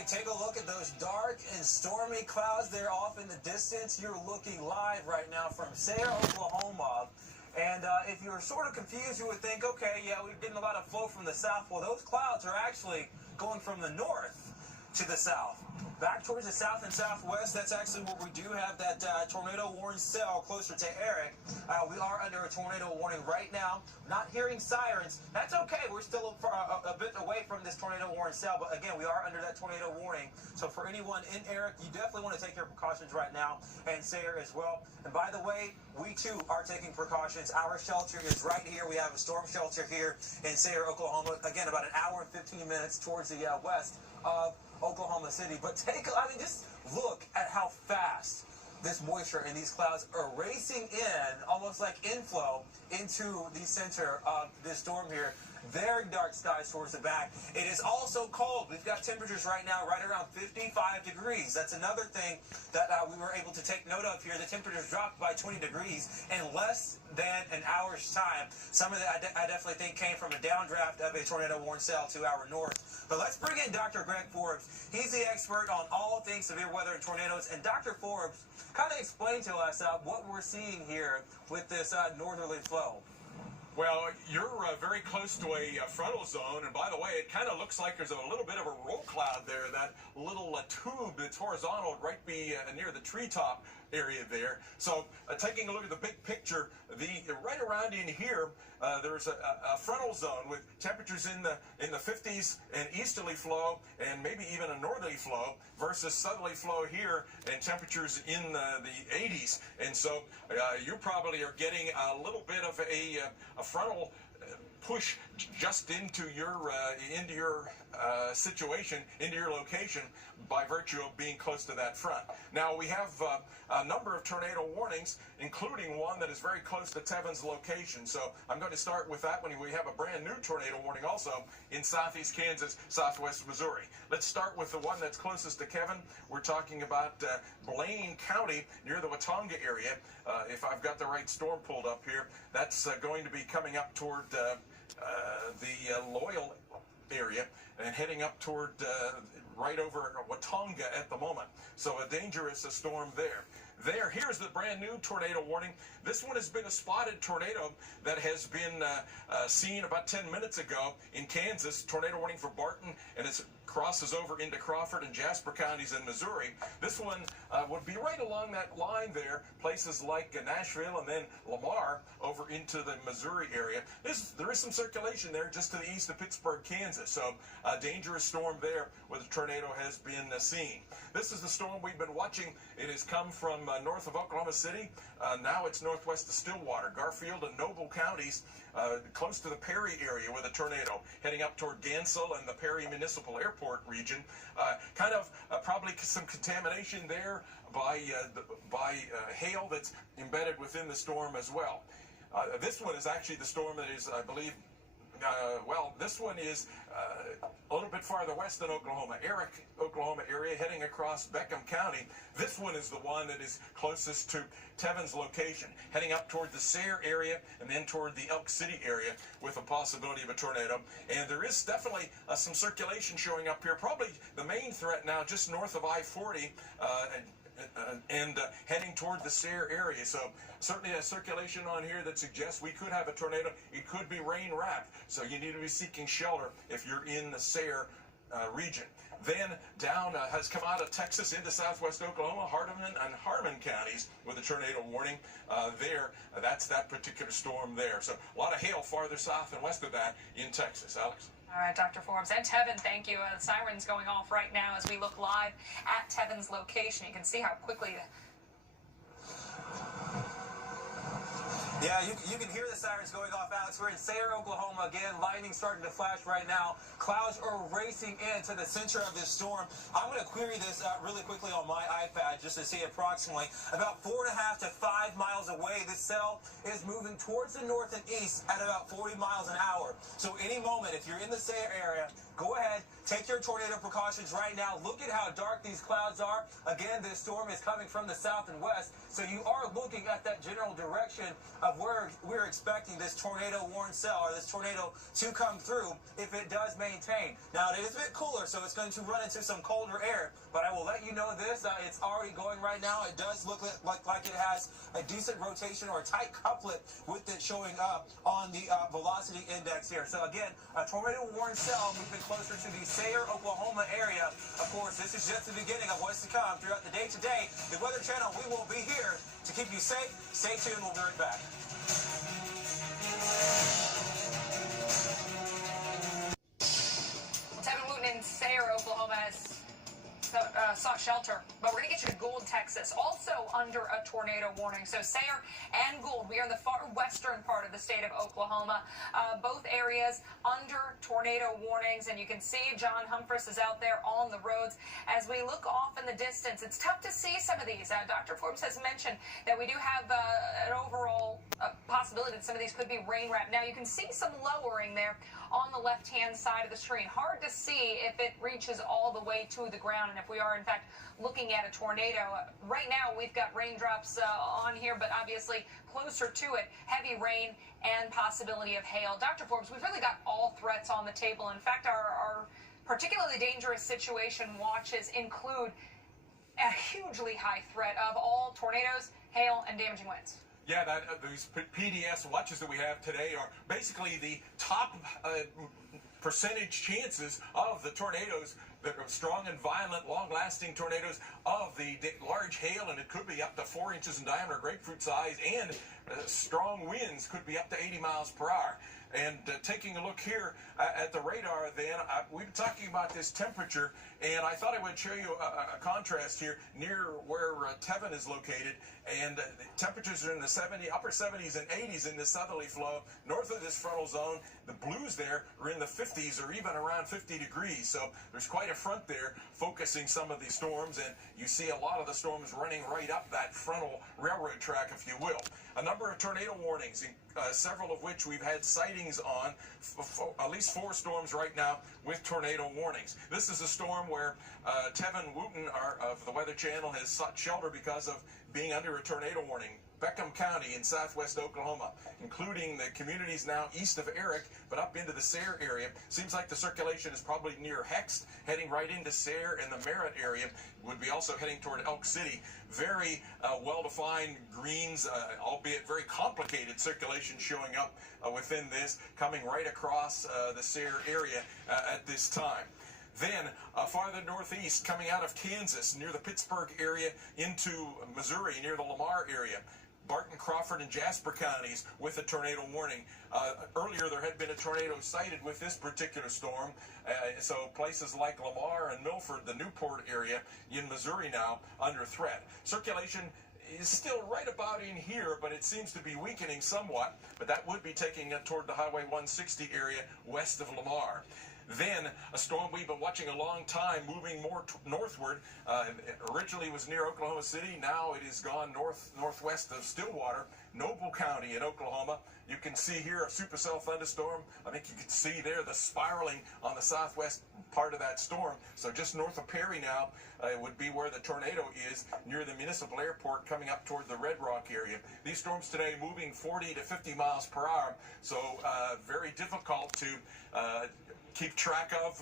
right, take a look at those dark and stormy clouds there off in the distance. You're looking live right now from Sayre, Oklahoma. And if you were sort of confused, you would think, okay, yeah, we're getting a lot of flow from the south. Well, those clouds are actually going from the north to the south. Back towards the south and southwest, that's actually where we do have that tornado warning cell closer to Eric. We are under a tornado warning right now. Not hearing sirens. That's okay. We're still a bit away from this tornado warning cell, but again, we are under that tornado warning. So for anyone in Eric, you definitely want to take your precautions right now, and Sayre as well. And by the way, we too are taking precautions. Our shelter is right here. We have a storm shelter here in Sayre, Oklahoma. Again, about an hour and 15 minutes towards the west of Oklahoma City. But just look at how fast this moisture and these clouds are racing in, almost like inflow, into the center of this storm here. Very dark skies towards the back. It is also cold. We've got temperatures right now right around 55 degrees. That's another thing that we were able to take note of here. The temperatures dropped by 20 degrees in less than an hour's time. Some of that I definitely think came from a downdraft of a tornado warning cell to our north. But let's bring in Dr. Greg Forbes. He's the expert on all things severe weather and tornadoes. And Dr. Forbes, kind of explain to us what we're seeing here with this northerly flow. Well, you're very close to a frontal zone, and by the way, it kind of looks like there's a little bit of a roll cloud there, that little tube that's horizontal right near the treetop area there. So taking a look at the big picture, right around in here, there's a frontal zone with temperatures in the 50s and easterly flow, and maybe even a northerly flow, versus southerly flow here and temperatures in the 80s. And so you probably are getting a little bit of a frontal push just into your situation, into your location, by virtue of being close to that front. Now, we have a number of tornado warnings, including one that is very close to Tevin's location. So I'm going to start with that one. We have a brand new tornado warning also in southeast Kansas, southwest Missouri. Let's start with the one that's closest to Kevin. We're talking about Blaine County, near the Watonga area. If I've got the right storm pulled up here, that's going to be coming up toward the Loyal area and heading up toward right over Watonga at the moment. So a dangerous storm there. Here's the brand new tornado warning. This one has been a spotted tornado that has been seen about 10 minutes ago in Kansas. Tornado warning for Barton, and it crosses over into Crawford and Jasper counties in Missouri. This one would be right along that line there, places like Nashville and then Lamar over into the Missouri area. There is some circulation there just to the east of Pittsburgh, Kansas. So a dangerous storm there where the tornado has been seen. This is the storm we've been watching. It has come from north of Oklahoma City. Now it's northwest of Stillwater, Garfield, and Noble counties, close to the Perry area with a tornado, heading up toward Gansel and the Perry Municipal Airport region. Probably some contamination there by hail that's embedded within the storm as well. This one is actually the storm that is, I believe, this one is a little bit farther west than Oklahoma. Eric, Oklahoma area, heading across Beckham County. This one is the one that is closest to Tevin's location, heading up toward the Sayre area and then toward the Elk City area with a possibility of a tornado. And there is definitely some circulation showing up here. Probably the main threat now just north of I-40 and heading toward the Sayre area. So certainly a circulation on here that suggests we could have a tornado. It could be rain wrapped, so you need to be seeking shelter if you're in the Sayre region. Then down has come out of Texas into southwest Oklahoma, Hardeman and Harmon counties with a tornado warning there. That's that particular storm there. So a lot of hail farther south and west of that in Texas. Alex? All right, Dr. Forbes and Tevin, thank you. The siren's going off right now as we look live at Tevin's location. You can see how quickly... Yeah, you can hear the sirens going off, Alex. We're in Sayre, Oklahoma. Again, lightning starting to flash right now. Clouds are racing into the center of this storm. I'm going to query this really quickly on my iPad just to see approximately about 4.5 to 5 miles away. This cell is moving towards the north and east at about 40 miles an hour. So any moment, if you're in the Sayre area, go ahead, take your tornado precautions right now. Look at how dark these clouds are. Again, this storm is coming from the south and west, so you are looking at that general direction of of where we're expecting this tornado warning cell or this tornado to come through if it does maintain. Now, it is a bit cooler, so it's going to run into some colder air, but I will let you know this, it's already going right now. It does look like it has a decent rotation or a tight couplet with it showing up on the velocity index here. So again, a tornado warning cell moving closer to the Sayre, Oklahoma area. Of course, this is just the beginning of what's to come throughout the day today. The Weather Channel, we will be here to keep you safe. Stay tuned. We'll be right back. Tevin, Wooten in Sayre, Oklahoma has sought shelter, but we're going to get you to Gould, Texas, also under a tornado warning. So Sayre and Gould, we are in the far western part of the state of Oklahoma, both areas under tornado warnings, and you can see John Humphreys is out there on the roads. As we look off in the distance, it's tough to see some of these. Dr. Forbes has mentioned that we do have an overall possibility that some of these could be rain wrapped. Now you can see some lowering there on the left-hand side of the screen. Hard to see if it reaches all the way to the ground and if we are, in fact, looking at a tornado. Right now, we've got raindrops on here, but obviously closer to it, heavy rain and possibility of hail. Dr. Forbes, we've really got all threats on the table. In fact, our particularly dangerous situation watches include a hugely high threat of all tornadoes, hail, and damaging winds. Yeah, these PDS watches that we have today are basically the top percentage chances of the tornadoes, the strong and violent, long-lasting tornadoes, of the large hail, and it could be up to 4 inches in diameter, grapefruit size, and strong winds could be up to 80 miles per hour. And taking a look here at the radar, then, we've been talking about this temperature, and I thought I would show you a contrast here near where Tevin is located. And the temperatures are in the upper 70s and 80s in the southerly flow. North of this frontal zone, the blues there are in the 50s or even around 50 degrees. So there's quite a front there focusing some of these storms, and you see a lot of the storms running right up that frontal railroad track, if you will. A number of tornado warnings, several of which we've had sightings on, at least 4 storms right now with tornado warnings. This is a storm where Tevin Wooten of the Weather Channel has sought shelter because of being under a tornado warning. Beckham County in southwest Oklahoma, including the communities now east of Eric, but up into the Sayre area. Seems like the circulation is probably near Hext, heading right into Sayre, and the Merritt area would be also heading toward Elk City. Very well-defined greens, albeit very complicated circulation showing up within this, coming right across the Sayre area at this time. Then, farther northeast, coming out of Kansas, near the Pittsburgh area, into Missouri, near the Lamar area. Barton, Crawford, and Jasper counties with a tornado warning. Earlier, there had been a tornado sighted with this particular storm, so places like Lamar and Milford, the Newport area in Missouri now, under threat. Circulation is still right about in here, but it seems to be weakening somewhat, but that would be taking it toward the Highway 160 area west of Lamar. Then, a storm we've been watching a long time, moving more northward. Originally was near Oklahoma City. Now it has gone northwest of Stillwater, Noble County in Oklahoma. You can see here a supercell thunderstorm. I think you can see there the spiraling on the southwest part of that storm. So just north of Perry now would be where the tornado is, near the municipal airport, coming up toward the Red Rock area. These storms today moving 40 to 50 miles per hour, so very difficult to keep track of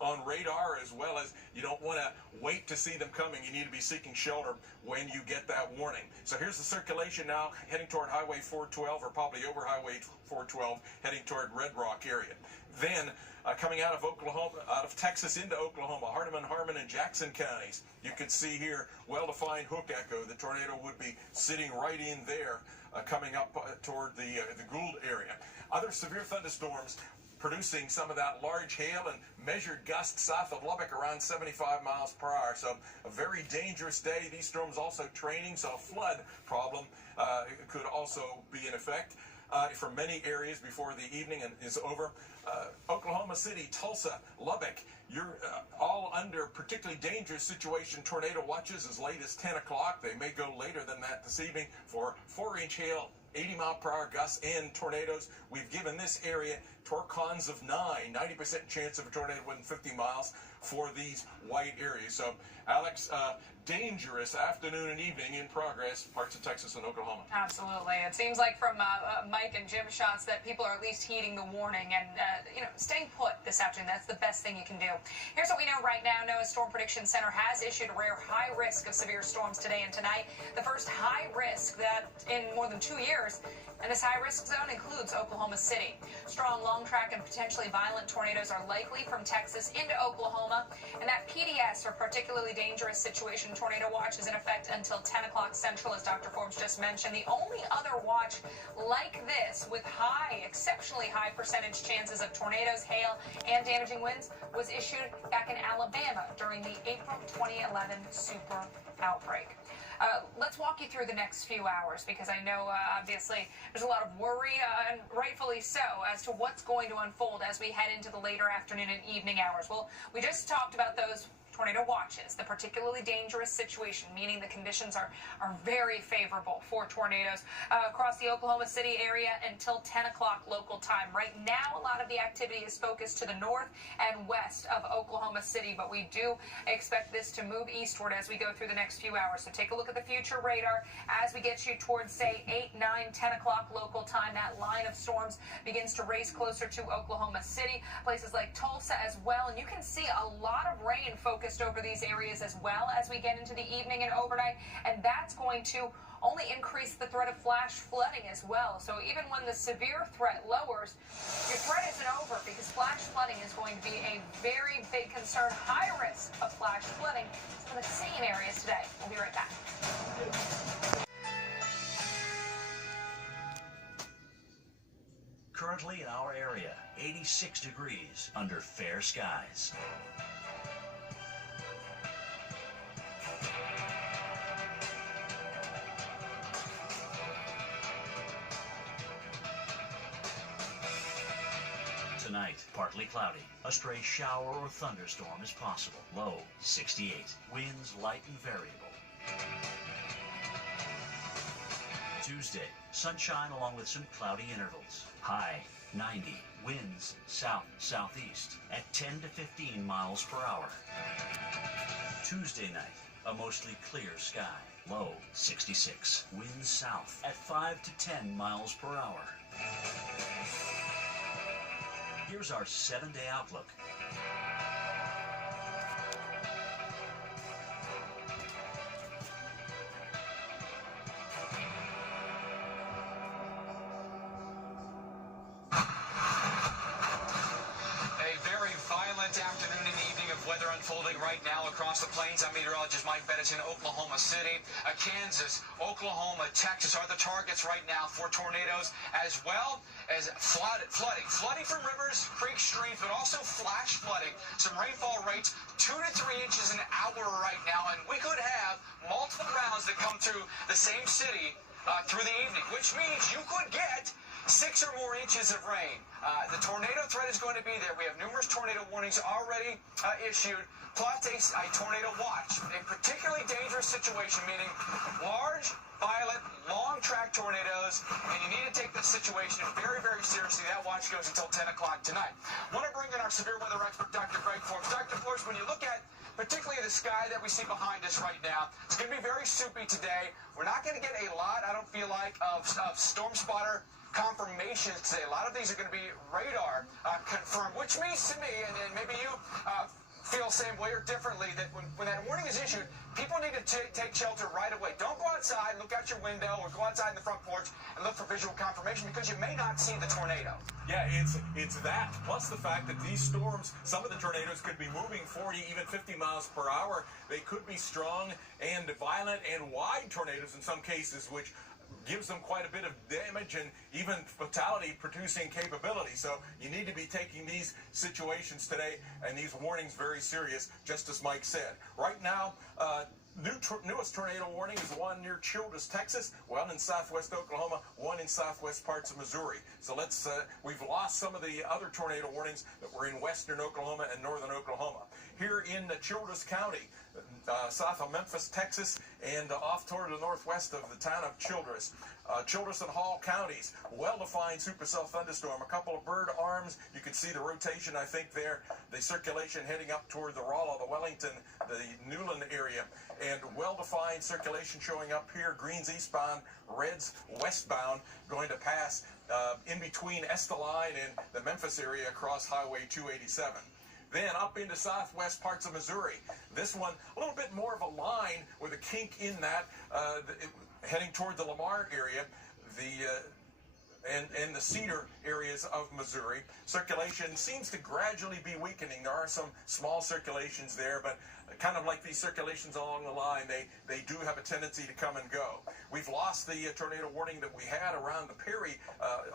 on radar, as well as you don't want to wait to see them coming. You need to be seeking shelter when you get that warning. So here's the circulation now heading toward Highway 412, or probably over Highway 412, heading toward Red Rock area. Then coming out of Oklahoma, out of Texas into Oklahoma, Hardeman, and Jackson counties. You can see here well-defined hook echo. The tornado would be sitting right in there, coming up toward the Gould area. Other severe thunderstorms producing some of that large hail and measured gusts south of Lubbock around 75 miles per hour. So a very dangerous day. These storms also training, so a flood problem could also be in effect for many areas before the evening is over. Oklahoma City, Tulsa, Lubbock, you're all under particularly dangerous situation tornado watches as late as 10 o'clock. They may go later than that this evening for 4-inch hail 80-mile-per-hour gusts and tornadoes. We've given this area TOR-CONs of 9, 90% chance of a tornado within 50 miles for these white areas. So, Alex, dangerous afternoon and evening in progress, parts of Texas and Oklahoma. Absolutely. It seems like from Mike and Jim's shots that people are at least heeding the warning and, staying put this afternoon. That's the best thing you can do. Here's what we know right now. NOAA's Storm Prediction Center has issued a rare high risk of severe storms today and tonight. The first high risk that in more than 2 years. And this high-risk zone includes Oklahoma City. Strong, long-track, and potentially violent tornadoes are likely from Texas into Oklahoma. And that PDS, or particularly dangerous situation tornado watch, is in effect until 10 o'clock Central, as Dr. Forbes just mentioned. The only other watch like this with exceptionally high percentage chances of tornadoes, hail, and damaging winds was issued back in Alabama during the April 2011 super outbreak. Let's walk you through the next few hours because I know, obviously, there's a lot of worry, and rightfully so, as to what's going to unfold as we head into the later afternoon and evening hours. Well, we just talked about those tornado watches, the particularly dangerous situation, meaning the conditions are very favorable for tornadoes across the Oklahoma City area until 10 o'clock local time. Right now, a lot of the activity is focused to the north and west of Oklahoma City, but we do expect this to move eastward as we go through the next few hours. So take a look at the future radar as we get you towards, say, 8, 9, 10 o'clock local time. That line of storms begins to race closer to Oklahoma City, places like Tulsa as well, and you can see a lot of rain focused over these areas as well as we get into the evening and overnight, and that's going to only increase the threat of flash flooding as well. So even when the severe threat lowers, your threat isn't over because flash flooding is going to be a very big concern. High risk of flash flooding in the same areas today. We'll be right back. Currently in our area, 86 degrees under fair skies. Tonight, partly cloudy. A stray shower or thunderstorm is possible. Low, 68. Winds light and variable. Tuesday, sunshine along with some cloudy intervals. High, 90. Winds south-southeast at 10 to 15 miles per hour. Tuesday night, a mostly clear sky. Low, 66. Winds south at 5 to 10 miles per hour. Here's our 7-day outlook. Afternoon and evening of weather unfolding right now across the plains. I'm meteorologist Mike Bennett in Oklahoma City. Kansas, Oklahoma, Texas are the targets right now for tornadoes, as well as flooding from rivers, creeks, streams, but also flash flooding. Some rainfall rates 2 to 3 inches an hour right now, and we could have multiple rounds that come through the same city through the evening, which means you could get 6 or more inches of rain. The tornado threat is going to be there. We have numerous tornado warnings already issued, plus a tornado watch. A particularly dangerous situation, meaning large, violent, long-track tornadoes, and you need to take this situation very, very seriously. That watch goes until 10 o'clock tonight. I want to bring in our severe weather expert, Dr. Forbes. Dr. Forbes, when you look at particularly the sky that we see behind us right now, it's going to be very soupy today. We're not going to get a lot, I don't feel like, of storm spotter confirmations today. A lot of these are going to be radar confirmed, which means to me, and maybe you feel the same way or differently, that when that warning is issued, people need to take shelter right away. Don't go outside, look out your window, or go outside in the front porch and look for visual confirmation because you may not see the tornado. Yeah, it's that, plus the fact that these storms, some of the tornadoes could be moving 40, even 50 miles per hour. They could be strong and violent and wide tornadoes in some cases, which gives them quite a bit of damage and even fatality-producing capability. So you need to be taking these situations today and these warnings very serious, just as Mike said. Right now, newest tornado warning is the one near Childress, Texas, one in southwest Oklahoma, one in southwest parts of Missouri. So we've lost some of the other tornado warnings that were in western Oklahoma and northern Oklahoma. here in Childress County, south of Memphis, Texas, and off toward the northwest of the town of Childress. Childress and Hall counties, well-defined supercell thunderstorm. A couple of bird arms. You can see the rotation, I think, there. The circulation heading up toward the Rolla, the Wellington, the Newland area. And well-defined circulation showing up here. Greens eastbound, reds westbound, going to pass in between Esteline and the Memphis area across Highway 287. Then up into southwest parts of Missouri. This one, a little bit more of a line with a kink in that, heading toward the Lamar area, and the Cedar areas of Missouri. Circulation seems to gradually be weakening. There are some small circulations there, but kind of like these circulations along the line, they do have a tendency to come and go. We've lost the tornado warning that we had around the Perry,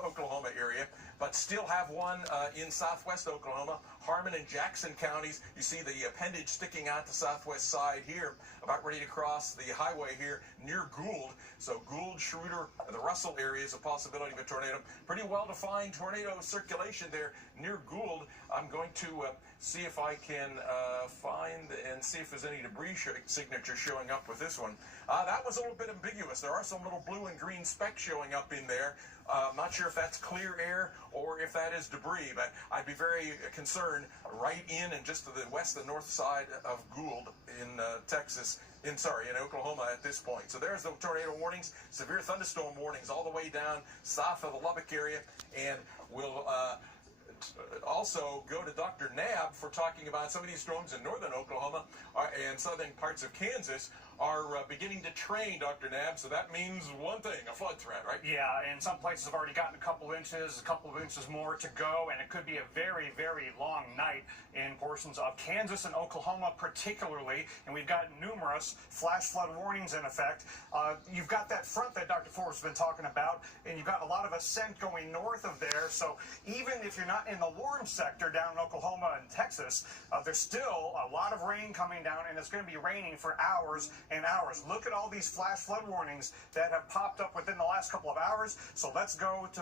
Oklahoma area, but still have one in southwest Oklahoma, Harmon and Jackson counties. You see the appendage sticking out the southwest side here, about ready to cross the highway here near Gould. So Gould, Schroeder, the Russell area is a possibility of a tornado. Pretty well-defined tornado circulation there near Gould. I'm going to see if I can find and see if there's any debris signature showing up with this one. That was a little bit ambiguous. There are some little blue and green specks showing up in there. I'm not sure if that's clear air or if that is debris, but I'd be very concerned right in and just to the west and north side of Gould in Texas, in Oklahoma at this point. So there's the tornado warnings, severe thunderstorm warnings all the way down south of the Lubbock area, and we'll also go to Dr. Knabb for talking about some of these storms in northern Oklahoma and southern parts of Kansas are beginning to train, Dr. Knabb, so that means one thing, a flood threat, right? Yeah, and some places have already gotten a couple of inches more to go, and it could be a very, very long night in portions of Kansas and Oklahoma particularly, and we've got numerous flash flood warnings in effect. You've got that front that Dr. Forbes has been talking about, and you've got a lot of ascent going north of there, so even if you're not in the warm sector down in Oklahoma and Texas, there's still a lot of rain coming down, and it's going to be raining for hours and hours. Look at all these flash flood warnings that have popped up within the last couple of hours. So let's go to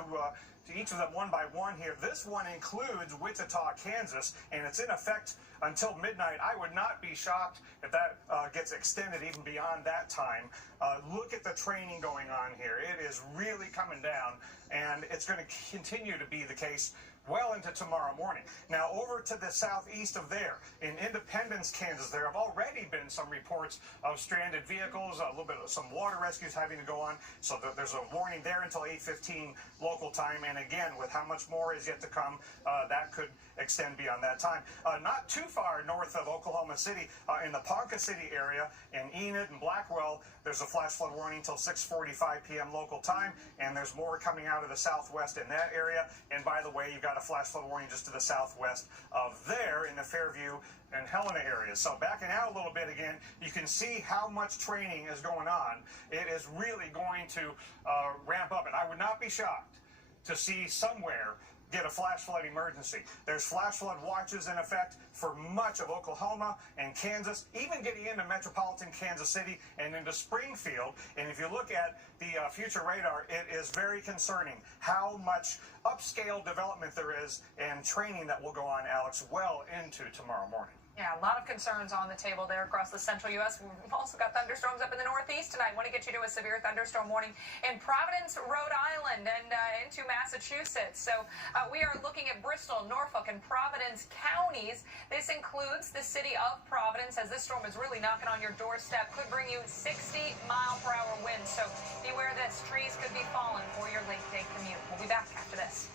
each of them one by one here. This one includes Wichita, Kansas, and it's in effect until midnight. I would not be shocked if that gets extended even beyond that time. Look at the training going on here. It is really coming down, and it's going to continue to be the case well into tomorrow morning. Now, over to the southeast of there, in Independence, Kansas, there have already been some reports of stranded vehicles, a little bit of some water rescues having to go on. So there's a warning there until 8:15 local time. And again, with how much more is yet to come, that could extend beyond that time. Not too far north of Oklahoma City, in the Ponca City area, in Enid and Blackwell, there's a flash flood warning until 6:45 p.m. local time, and there's more coming out of the southwest in that area. And by the way, you've got a flash flood warning just to the southwest of there in the Fairview and Helena area. So backing out a little bit again, you can see how much training is going on. It is really going to ramp up, and I would not be shocked to see somewhere get a flash flood emergency. There's flash flood watches in effect for much of Oklahoma and Kansas, even getting into metropolitan Kansas City and into Springfield. And if you look at the future radar, it is very concerning how much upscale development there is and training that will go on, Alex, well into tomorrow morning. Yeah, a lot of concerns on the table there across the central U.S. We've also got thunderstorms up in the northeast tonight. I want to get you to a severe thunderstorm warning in Providence, Rhode Island, and into Massachusetts. So we are looking at Bristol, Norfolk, and Providence counties. This includes the city of Providence, as this storm is really knocking on your doorstep. Could bring you 60-mile-per-hour winds. So beware this. Trees could be falling for your late-day commute. We'll be back after this.